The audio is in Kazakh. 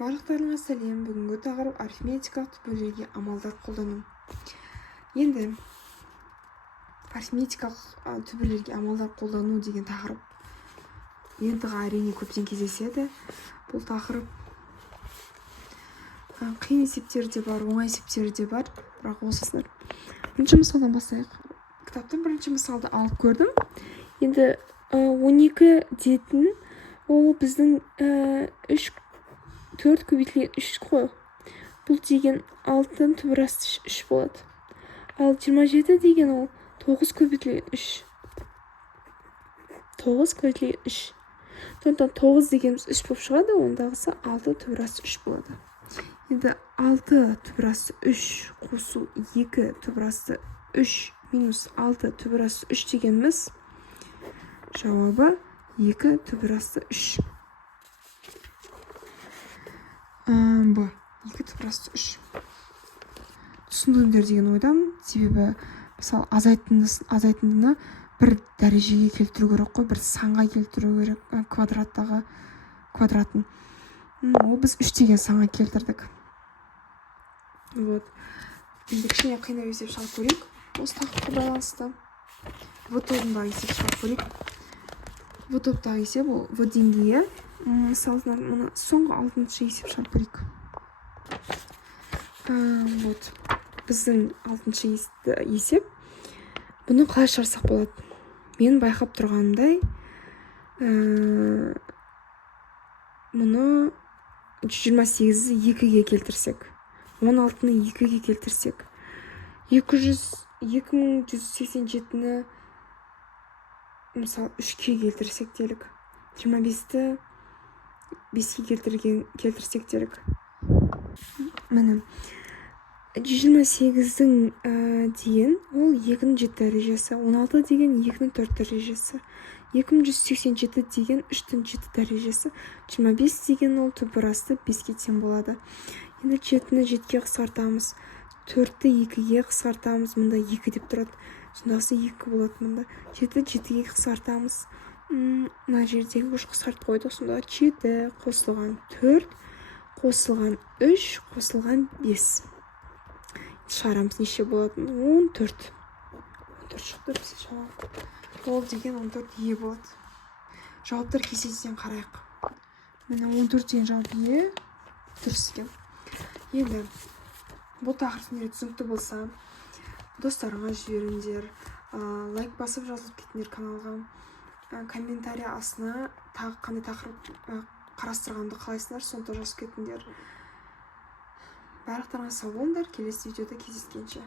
Барлықтарыңа сәлем. Бүгінгі тақырып арифметикалық түбірлерге амалдар қолдану. Енді арифметикалық түбірлерге амалдар қолдану деген тақырып ентіға әрине көптен кездеседі. Бұл тақырып қиын есептер де бар, оңай есептер де бар. Бірақ осысыныр. Бірінші мысалдан бастайық. Кітаптан бірінші мысалды алып көрдім. Енді 12 дейтін ол біздің 4 көбейтілген 3 қой. Бұл деген 6 түбірасты 3 болады. Ал 27 деген ол 9 көбейтілген 3. 9 көбейтілген 3. Сондықтан 9 дегеніміз 3 болып шығады, ондағысы 6 түбірасты 3 болады. Енді 6 түбірасты 3 қосу 2 түбірасты 3 минус 6 түбірасты 3 дегеніміз жауабы 2 түбірасты 3. Б. 2 түбірасты 3. Түсіндіңдер деген ойдамын. Себебі, мысалы, азайтындыны бір дәрежеге келтіру керек қой, бір санға келтіру керек, квадраттағы квадратын. Ол біз 3 деген санға келтірдік. Вот. Енді кішкене қиындау есеп шығарып көрейік. Осы тақырыпқа байланысты. В тобындағы есеп шығарып көрейік. В топтағы есеп ол В деңгейі. Мысалынан мұны соңғы 6-шы есеп шығарып көрейік. Вот. Біздің 6-шы есеп. Бұны қалай шығарсақ болады? Мен байқап тұрғанымдай, мұны 128-ді 2-ге келтірсек, 16-ны 2-ге келтірсек, 2187-ні мысалы 3-ге келтірсек делік, 25-ті 5-ге келтірсек делік. Міне, 128-дің деген ол 2-ның 7 дәрежесі, 16 деген 2-ның 4 дәрежесі, 2187 деген 3-дің 7 дәрежесі, 25 деген ол түбірасты 5-ге тең болады. Енді 7-ні 7-ге қысқартамыз, 4-ті 2-ге қысқартамыз, мұнда 2 деп тұрады. Сондағысы 2 болады мұнда. 7-ті 7-ге қысқартамыз. Мына жердегі үш қысқарт қойдық, сонда 7 қосылған 4, қосылған 3, қосылған 5. Шығарамыз неше болатын? 14. 14 шықты бізде жауап. Ол деген 14 е болады. Жауаптар кестесінен қарайық. Міне 14 деген жауап е. Дұрыс екен. Енді бұл тақырыптың түсінікті болса, достарыңа жіберіңдер. Лайк басып жазылып кетіңдер каналға. Комментарий астына тағы қандай тақырып қарастырғанды қалайсыңдар, сонда жазып кетіңдер. Барлықтарыңа сау болыңдар, келесі видеода кездескенше.